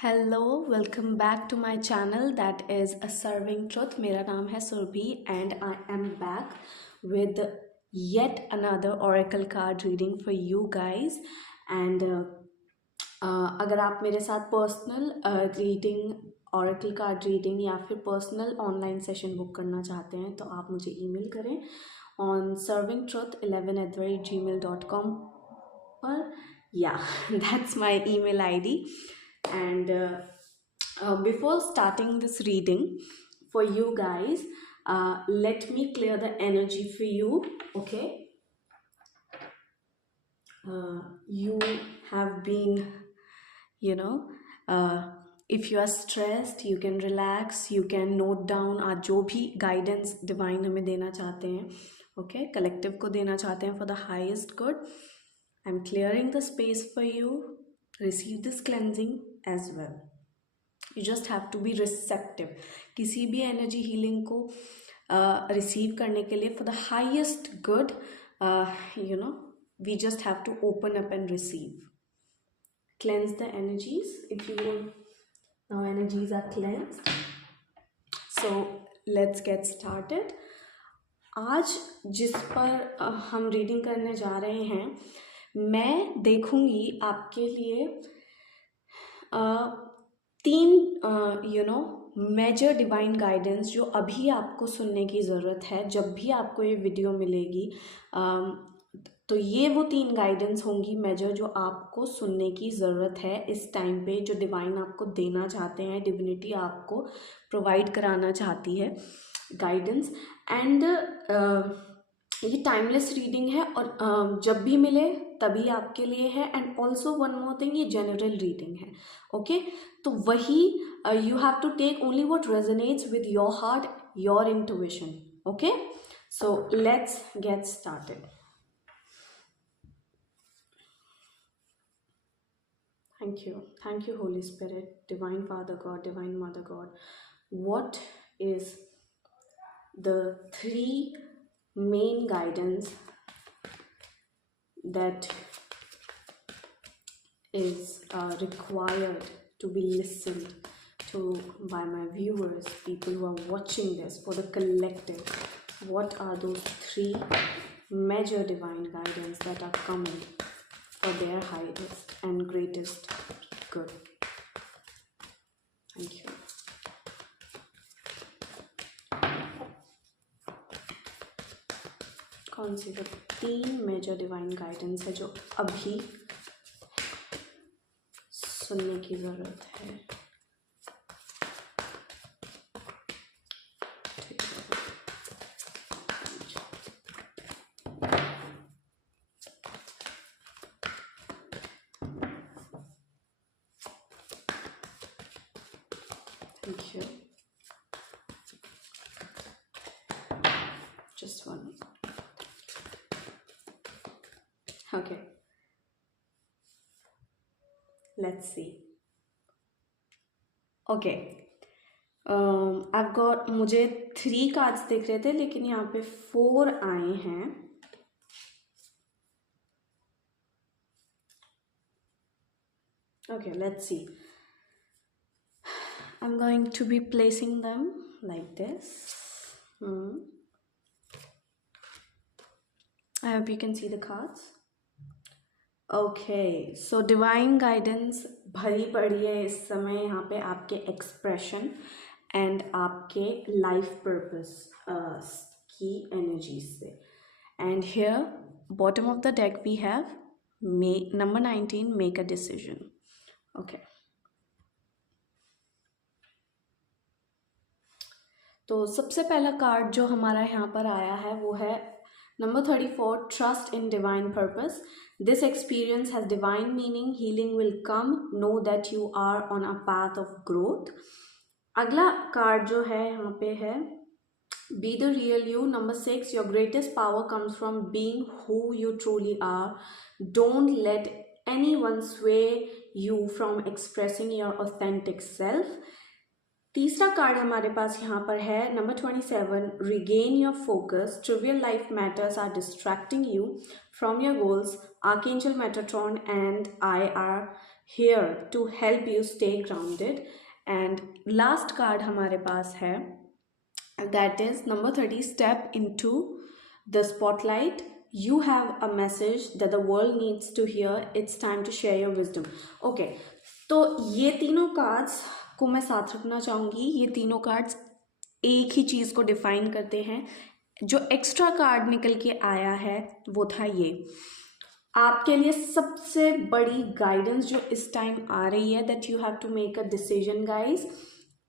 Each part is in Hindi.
Hello, welcome back to my channel that is a Serving Truth. मेरा नाम है Surabhi and I am back with yet another oracle card reading for you guys. And अगर आप मेरे साथ personal reading oracle card reading या फिर पर्सनल ऑनलाइन सेशन बुक करना चाहते हैं तो आप मुझे ईमेल करें on servingtruth11@gmail.com पर yeah that's my email ID. And before starting this reading for you guys, let me clear the energy for you. Okay, you have been, you know, if you are stressed, you can relax, you can note down आज जो भी guidance divine हमें देना चाहते हैं, okay, collective को देना चाहते हैं for the highest good. I'm clearing the space for you. Receive this cleansing as well. You just have to be receptive. किसी भी energy healing को receive करने के लिए for the highest good, we just have to open up and receive. Cleanse the energies if you will. Now energies are cleansed. So let's get started. आज जिस पर हम रीडिंग करने जा रहे हैं, मैं देखूंगी आपके लिए तीन मेजर डिवाइन गाइडेंस जो अभी आपको सुनने की ज़रूरत है. जब भी आपको ये वीडियो मिलेगी तो ये वो तीन गाइडेंस होंगी मेजर जो आपको सुनने की ज़रूरत है इस टाइम पे, जो डिवाइन आपको देना चाहते हैं, डिविनिटी आपको प्रोवाइड कराना चाहती है गाइडेंस. एंड ये टाइमलेस रीडिंग है और जब भी मिले तभी आपके लिए है. And also one more thing, ये जनरल रीडिंग है. ओके, तो वही you have to take only what resonates with your heart, your intuition. Okay, so let's get started. Thank you Holy Spirit, Divine Father God, Divine Mother God. What is the three main guidance that is required to be listened to by my viewers, people who are watching this, for the collective? What are those three major divine guidance that are coming for their highest and greatest good? Thank you. कौन सी वो तीन मेजर डिवाइन गाइडेंस है जो अभी सुनने की ज़रूरत है? Thank you. Just one. Okay, let's see. Okay, I've got, मुझे 3 कार्ड्स दिख रहे थे लेकिन यहाँ पे 4 आए हैं. Okay, let's see. I'm going to be placing them like this. I hope you can see the cards. Okay, so divine guidance भरी पड़ी है इस समय यहाँ पे आपके एक्सप्रेशन एंड आपके लाइफ पर्पस की एनर्जी से. And here bottom of the deck we have number 19, make a decision. Okay, तो सबसे पहला कार्ड जो हमारा यहाँ पर आया है वो है Number 34, trust in divine purpose. This experience has divine meaning. Healing will come. Know that you are on a path of growth. अगला कार्ड जो है यहाँ पे है Be the real you. Number 6, your greatest power comes from being who you truly are. Don't let anyone sway you from expressing your authentic self. तीसरा कार्ड हमारे पास यहाँ पर है number 27, regain your focus. Trivial life matters are distracting you from your goals. Archangel Metatron and I are here to help you stay grounded. And last card हमारे पास है, that is number 30, step into the spotlight. You have a message that the world needs to hear. It's time to share your wisdom. Okay, तो ये तीनों कार्ड्स को मैं साथ रखना चाहूँगी. ये तीनों कार्ड्स एक ही चीज़ को डिफाइन करते हैं. जो एक्स्ट्रा कार्ड निकल के आया है वो था ये. आपके लिए सबसे बड़ी गाइडेंस जो इस टाइम आ रही है, that you have to make a decision guys.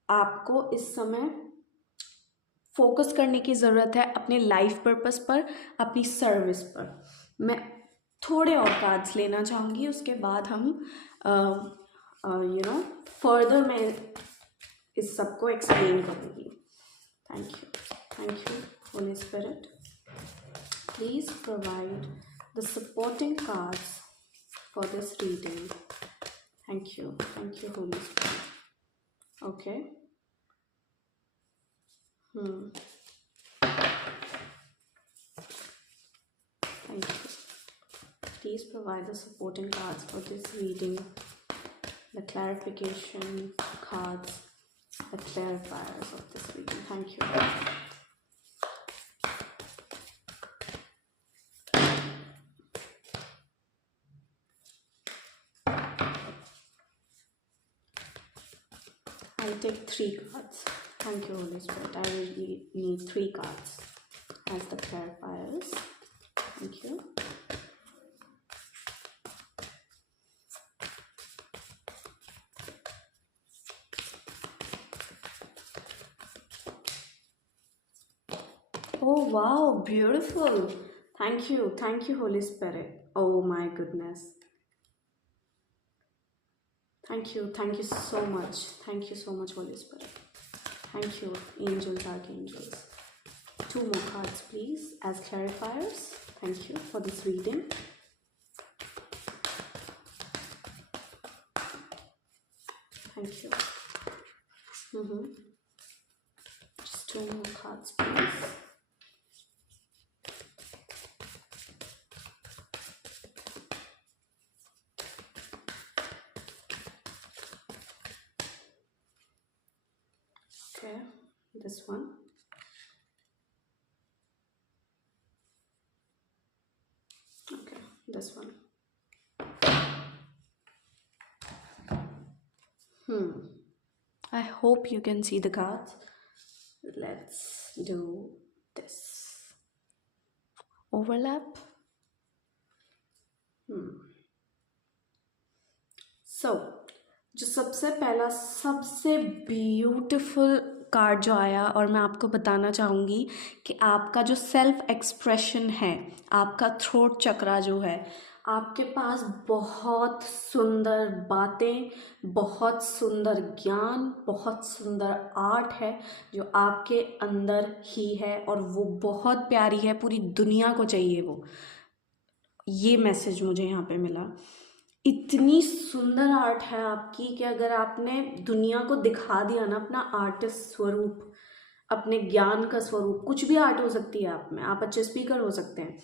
आपको इस समय फोकस करने की ज़रूरत है अपने लाइफ पर्पस पर, अपनी सर्विस पर. मैं थोड़े और कार्ड्स लेना चाहूँगी, उसके बाद हम फर्दर मैं इस सब को एक्सप्लेन करूँगी. Thank you Holi spirit. Please provide the supporting cards for this reading. Thank you Holy Spirit. Okay. Thank you. Please provide the supporting cards for this reading, the clarification cards, the clarifiers of this reading. Thank you. I'll take 3 cards. Thank you, Holy Spirit. I really need 3 cards as the clarifiers. Thank you. Oh, wow, beautiful. Thank you, Holy Spirit. Oh my goodness. Thank you so much. Thank you so much, Holy Spirit. Thank you, angels, archangels. 2 more cards, please, as clarifiers. Thank you for this reading. Thank you. Just 2 more cards, please. Okay, this one. Okay, this one. I hope you can see the cards. Let's do this. Overlap. So, जो सबसे पहला सबसे ब्यूटीफुल कार्ड जो आया, और मैं आपको बताना चाहूँगी कि आपका जो सेल्फ एक्सप्रेशन है, आपका थ्रोट चक्रा जो है, आपके पास बहुत सुंदर बातें, बहुत सुंदर ज्ञान, बहुत सुंदर आर्ट है जो आपके अंदर ही है, और वो बहुत प्यारी है. पूरी दुनिया को चाहिए वो. ये मैसेज मुझे यहाँ पे मिला. इतनी सुंदर आर्ट है आपकी कि अगर आपने दुनिया को दिखा दिया ना अपना आर्टिस्ट स्वरूप, अपने ज्ञान का स्वरूप, कुछ भी आर्ट हो सकती है आप में. आप अच्छे स्पीकर हो सकते हैं,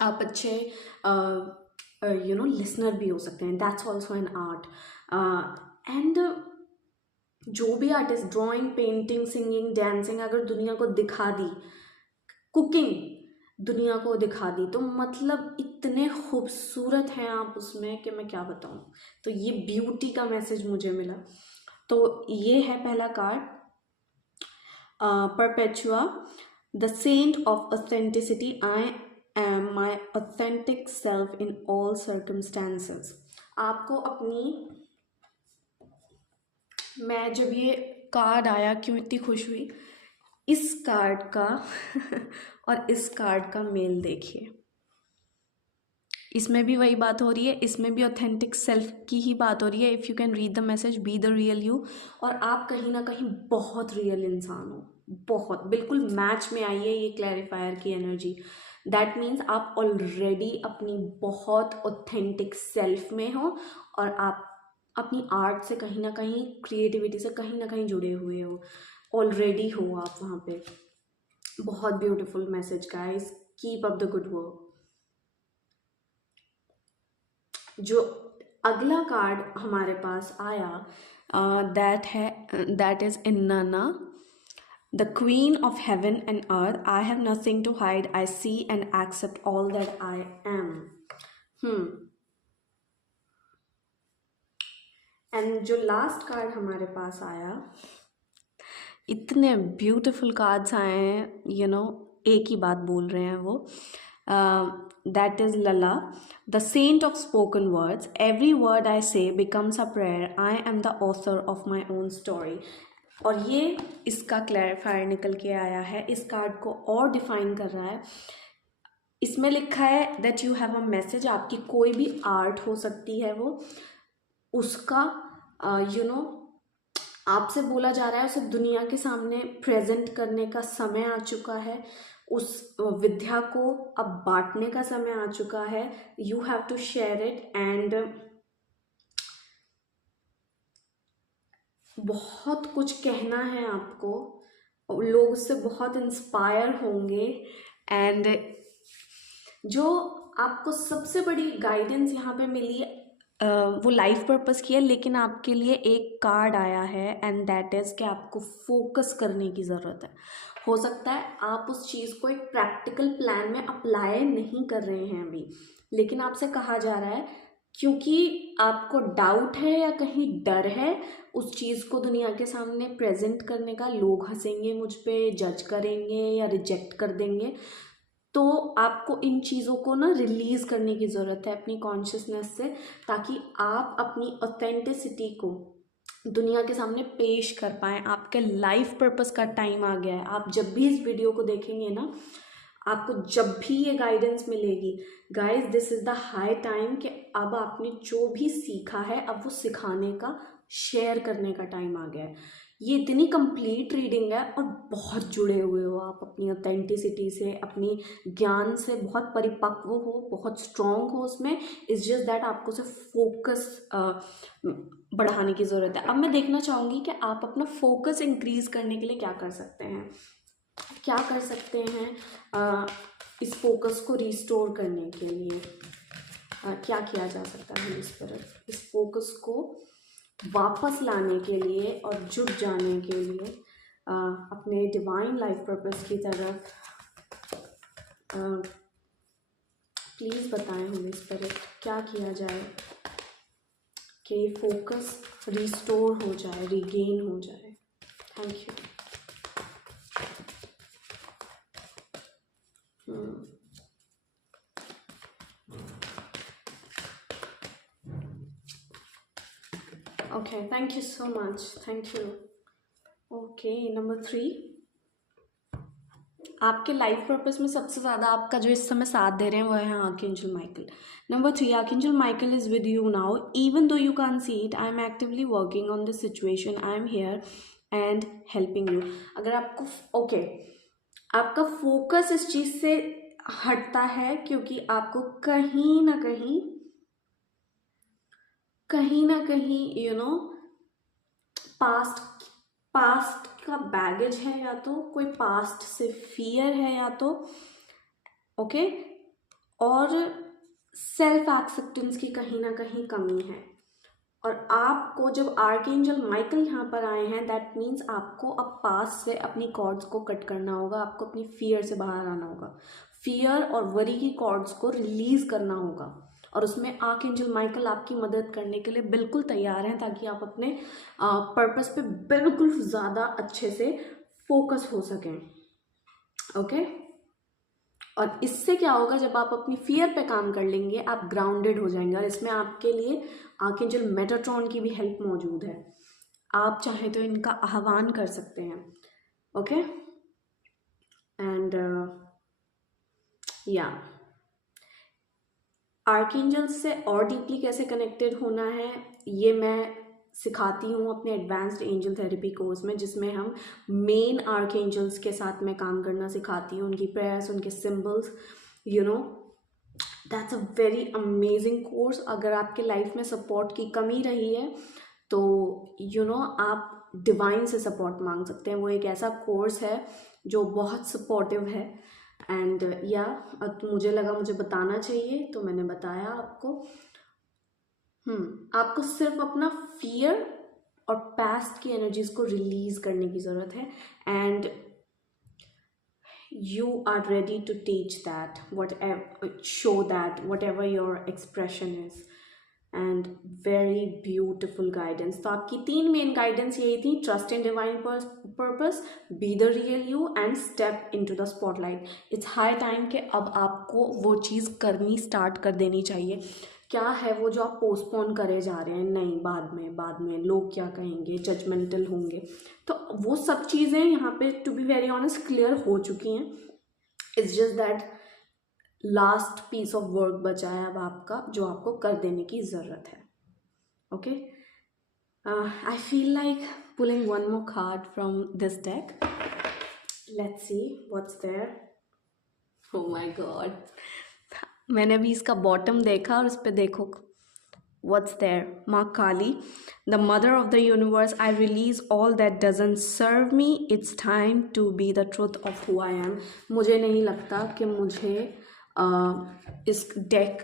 आप अच्छे लिसनर भी हो सकते हैं. That's also an art. And जो भी artist, drawing, painting, singing, dancing, अगर दुनिया को दिखा दी, कुकिंग दुनिया को दिखा दी, तो मतलब इतने खूबसूरत हैं आप उसमें कि मैं क्या बताऊं. तो ये ब्यूटी का मैसेज मुझे मिला. तो ये है पहला card, Perpetua, the saint of authenticity. I am my authentic self in all circumstances. आपको अपनी, मैं जब ये कार्ड आया क्यों इतनी खुश हुई, इस कार्ड का और इस कार्ड का मेल देखिए. इसमें भी वही बात हो रही है, इसमें भी ऑथेंटिक सेल्फ की ही बात हो रही है. If you can read the message, be the real you. और आप कहीं ना कहीं बहुत रियल इंसान हो, बहुत, बिल्कुल मैच में आई है ये क्लैरिफायर की एनर्जी. दैट मीन्स आप ऑलरेडी अपनी बहुत ऑथेंटिक सेल्फ में हो, और आप अपनी आर्ट से कहीं ना कहीं, क्रिएटिविटी से कहीं ना कहीं जुड़े हुए हो, ऑलरेडी हो आप वहाँ पे. बहुत beautiful message guys. Keep up the good work. जो अगला कार्ड हमारे पास आया, that is Inanna, the queen of heaven and earth, I have nothing to hide, I see and accept all that I am. And जो लास्ट कार्ड हमारे पास आया, इतने ब्यूटिफुल कार्ड्स आए हैं, एक ही बात बोल रहे हैं वो, that is Lalla, the saint of spoken words, every word I say becomes a prayer, I am the author of my own story. और ये इसका क्लैरिफायर निकल के आया है, इस कार्ड को और डिफाइन कर रहा है। इसमें लिखा है that you have a message, आपकी कोई भी आर्ट हो सकती है वो, उसका आपसे बोला जा रहा है, उसे दुनिया के सामने प्रेजेंट करने का समय आ चुका है, उस विद्या को अब बांटने का समय आ चुका है। You have to share it, and बहुत कुछ कहना है आपको, लोग उससे बहुत इंस्पायर होंगे। एंड जो आपको सबसे बड़ी गाइडेंस यहाँ पे मिली वो लाइफ पर्पस की है, लेकिन आपके लिए एक कार्ड आया है, एंड दैट इज़ कि आपको फोकस करने की ज़रूरत है। हो सकता है आप उस चीज़ को एक प्रैक्टिकल प्लान में अप्लाई नहीं कर रहे हैं अभी, लेकिन आपसे कहा जा रहा है क्योंकि आपको डाउट है या कहीं डर है उस चीज़ को दुनिया के सामने प्रेजेंट करने का, लोग हंसेंगे मुझ पे, जज करेंगे या रिजेक्ट कर देंगे, तो आपको इन चीज़ों को ना रिलीज़ करने की ज़रूरत है अपनी कॉन्शियसनेस से, ताकि आप अपनी ऑथेंटिसिटी को दुनिया के सामने पेश कर पाएँ। आपके लाइफ पर्पस का टाइम आ गया है। आप जब भी इस वीडियो को देखेंगे ना, आपको जब भी ये गाइडेंस मिलेगी, guys this is the high time कि अब आपने जो भी सीखा है अब वो सिखाने का, शेयर करने का टाइम आ गया है। ये इतनी कंप्लीट रीडिंग है और बहुत जुड़े हुए हो आप अपनी ऑथेंटिसिटी से, अपनी ज्ञान से बहुत परिपक्व हो, बहुत स्ट्रॉन्ग हो उसमें। इट्स जस्ट दैट आपको सिर्फ फोकस बढ़ाने की ज़रूरत है। अब मैं देखना चाहूँगी कि आप अपना फोकस इंक्रीज़ करने के लिए क्या कर सकते हैं, क्या कर सकते हैं इस फोकस को रिस्टोर करने के लिए, क्या किया जा सकता है इस फोकस को वापस लाने के लिए और जुट जाने के लिए अपने डिवाइन लाइफ पर्पस की तरफ। प्लीज़ बताएं होली स्पिरिट क्या किया जाए कि फोकस रिस्टोर हो जाए, रिगेन हो जाए। Thank you. Okay, thank you so much, thank you. Okay, number 3, आपके लाइफ पर्पस में सबसे ज़्यादा आपका जो इस समय साथ दे रहे हैं वो है archangel Michael. Number 3, archangel Michael is with you now, even though you can see it, I am actively working on this situation, I am here and helping you. अगर आपको आपका फोकस इस चीज़ से हटता है क्योंकि आपको कहीं ना कहीं पास्ट का बैगेज है, या तो कोई पास्ट से फियर है, या तो ओके, और सेल्फ एक्सेप्टेंस की कहीं ना कहीं कमी है। और आपको जब आर्कएंजल माइकल यहाँ पर आए हैं, दैट मीन्स आपको अब पास्ट से अपनी कॉर्ड्स को कट करना होगा, आपको अपनी फियर से बाहर आना होगा, फियर और वरी की कॉर्ड्स को रिलीज करना होगा, और उसमें आर्कएंजल माइकल आपकी मदद करने के लिए बिल्कुल तैयार हैं, ताकि आप अपने पर्पस पे बिल्कुल ज़्यादा अच्छे से फोकस हो सकें। ओके, और इससे क्या होगा, जब आप अपनी फियर पे काम कर लेंगे आप ग्राउंडेड हो जाएंगे, और इसमें आपके लिए आर्कएंजल मेटाट्रॉन की भी हेल्प मौजूद है। आप चाहे तो इनका आह्वान कर सकते हैं। ओके, एंड या आर्कएंजल से और डीपली कैसे कनेक्टेड होना है ये मैं सिखाती हूँ अपने एडवांस्ड एंजल थेरेपी कोर्स में, जिसमें हम मेन आर्कएंजल्स के साथ मैं काम करना सिखाती हूँ, उनकी प्रेयर्स, उनके symbols, that's a very amazing course. अगर आपके लाइफ में सपोर्ट की कमी रही है तो आप डिवाइन से सपोर्ट मांग सकते हैं। वो एक ऐसा कोर्स है जो बहुत सपोर्टिव है, एंड मुझे लगा मुझे बताना चाहिए तो मैंने बताया आपको। आपको सिर्फ अपना फियर और पास्ट की एनर्जीज को रिलीज करने की ज़रूरत है, and you are ready to teach that, whatever, show that, whatever your expression is. And very beautiful guidance. तो आपकी 3 मेन गाइडेंस यही थी: trust in divine purpose, be the real you, and step into the spotlight. It's high time कि अब आपको वो चीज़ करनी स्टार्ट कर देनी चाहिए। क्या है वो जो आप पोस्टपोन करे जा रहे हैं? नहीं, बाद में लोग क्या कहेंगे, जजमेंटल होंगे, तो वो सब चीज़ें यहाँ पे to be very honest clear हो चुकी हैं। It's just that last piece of work बचा है अब आपका, जो आपको कर देने की ज़रूरत है। Okay, I feel like pulling one more card from this deck. Let's see what's there. Oh my God, मैंने अभी इसका बॉटम देखा और उस पर देखो what's there. माँ काली, the mother of the universe, I release all that doesn't serve me. It's time to be the truth of who I am. मुझे नहीं लगता कि मुझे इस डेक,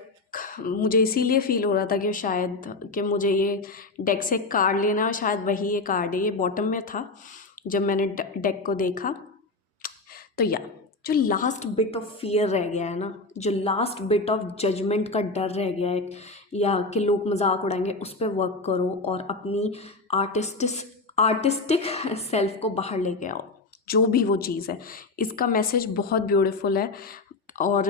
मुझे इसीलिए फील हो रहा था कि शायद कि मुझे ये डेक से कार्ड लेना, शायद वही ये कार्ड है। ये बॉटम में था जब मैंने डेक को देखा। तो या जो लास्ट बिट ऑफ फियर रह गया है ना, जो लास्ट बिट ऑफ जजमेंट का डर रह गया है या कि लोग मजाक उड़ाएंगे, उस पर वर्क करो और अपनी आर्टिस्टिक सेल्फ को बाहर लेके आओ, जो भी वो चीज़ है। इसका मैसेज बहुत ब्यूटीफुल है। और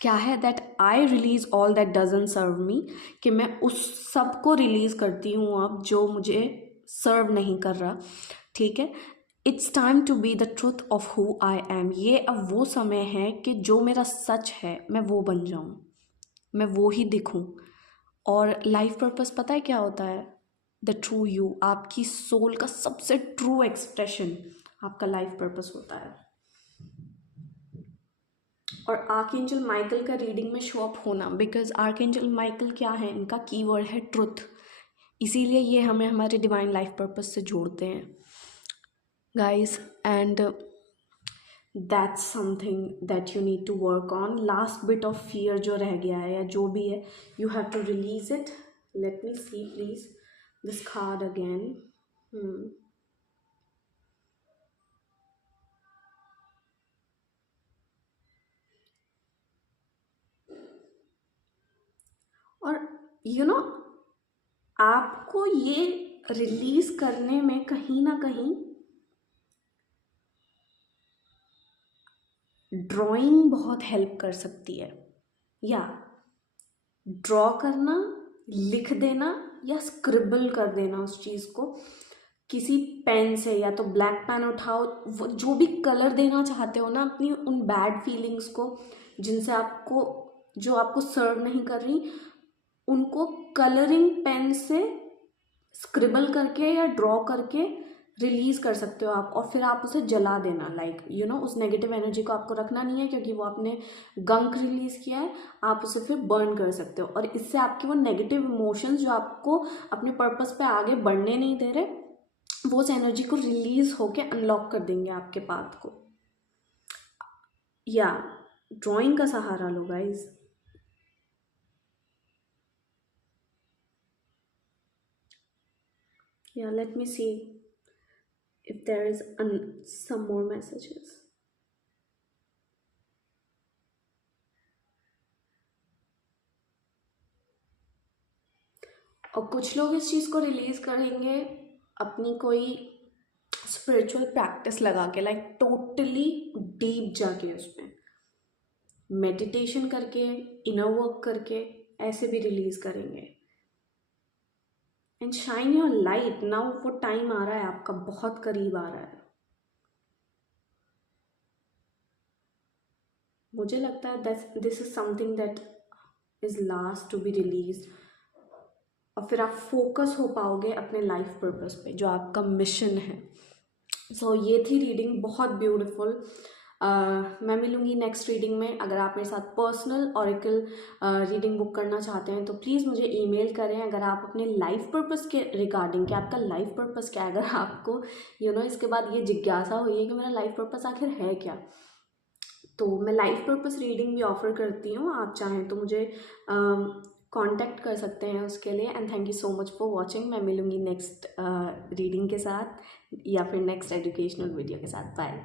क्या है, that I release all that doesn't serve me, कि मैं उस सब को रिलीज़ करती हूँ अब जो मुझे सर्व नहीं कर रहा। ठीक है, it's time to be the truth of who I am. ये अब वो समय है कि जो मेरा सच है मैं वो बन जाऊँ, मैं वो ही दिखूँ। और लाइफ पर्पस पता है क्या होता है? द ट्रू यू, आपकी सोल का सबसे ट्रू एक्सप्रेशन आपका लाइफ पर्पस होता है। और आर्कएंजल माइकल का रीडिंग में शो अप होना, बिकॉज आर्कएंजल माइकल क्या है, इनका कीवर्ड है ट्रुथ, इसीलिए ये हमें हमारे डिवाइन लाइफ पर्पस से जोड़ते हैं guys. And that's something that you need to work on. Last bit of fear जो रह गया है या जो भी है, you have to release it. Let me see please this card again. और यू नो, आपको ये रिलीज करने में कहीं ना कहीं ड्राइंग बहुत हेल्प कर सकती है, या ड्रॉ करना, लिख देना या स्क्रिबल कर देना उस चीज़ को किसी पेन से, या तो ब्लैक पेन उठाओ, वो जो भी कलर देना चाहते हो ना अपनी उन बैड फीलिंग्स को, जिनसे आपको, जो आपको सर्व नहीं कर रही, उनको कलरिंग पेन से स्क्रिबल करके या ड्रॉ करके रिलीज़ कर सकते हो आप। और फिर आप उसे जला देना, लाइक यू नो, उस नेगेटिव एनर्जी को आपको रखना नहीं है, क्योंकि वो आपने गंक रिलीज़ किया है, आप उसे फिर बर्न कर सकते हो। और इससे आपके वो नेगेटिव इमोशंस जो आपको अपने पर्पस पे आगे बढ़ने नहीं दे रहे, वो उस एनर्जी को रिलीज होके अनलॉक कर देंगे आपके पाथ को। या ड्राइंग का सहारा लो guys. Yeah, let me see if there is some more messages. और कुछ लोग इस चीज़ को रिलीज करेंगे अपनी कोई स्पिरिचुअल प्रैक्टिस लगा के, लाइक टोटली डीप जाके उसमें मेडिटेशन करके, इनर वर्क करके, ऐसे भी रिलीज करेंगे। And shine your light now, वो टाइम आ रहा है आपका, बहुत करीब आ रहा है। मुझे लगता है that this is something that is last to be release, और फिर आप फोकस हो पाओगे अपने लाइफ पर्पस पे, जो आपका मिशन है। सो ये थी रीडिंग, बहुत ब्यूटीफुल। मैं मिलूँगी नेक्स्ट रीडिंग में। अगर आप मेरे साथ पर्सनल ऑरेकल रीडिंग बुक करना चाहते हैं तो प्लीज़ मुझे ईमेल करें। अगर आप अपने लाइफ पर्पस के रिगार्डिंग, कि आपका लाइफ पर्पस क्या है, अगर आपको इसके बाद ये जिज्ञासा हुई है कि मेरा लाइफ पर्पस आखिर है क्या, तो मैं लाइफ पर्पस रीडिंग भी ऑफ़र करती हूँ। आप चाहें तो मुझे कांटेक्ट कर सकते हैं उसके लिए। And thank you so much for watching. मैं मिलूँगी नेक्स्ट रीडिंग के साथ या फिर नेक्स्ट एजुकेशनल वीडियो के साथ। बाय।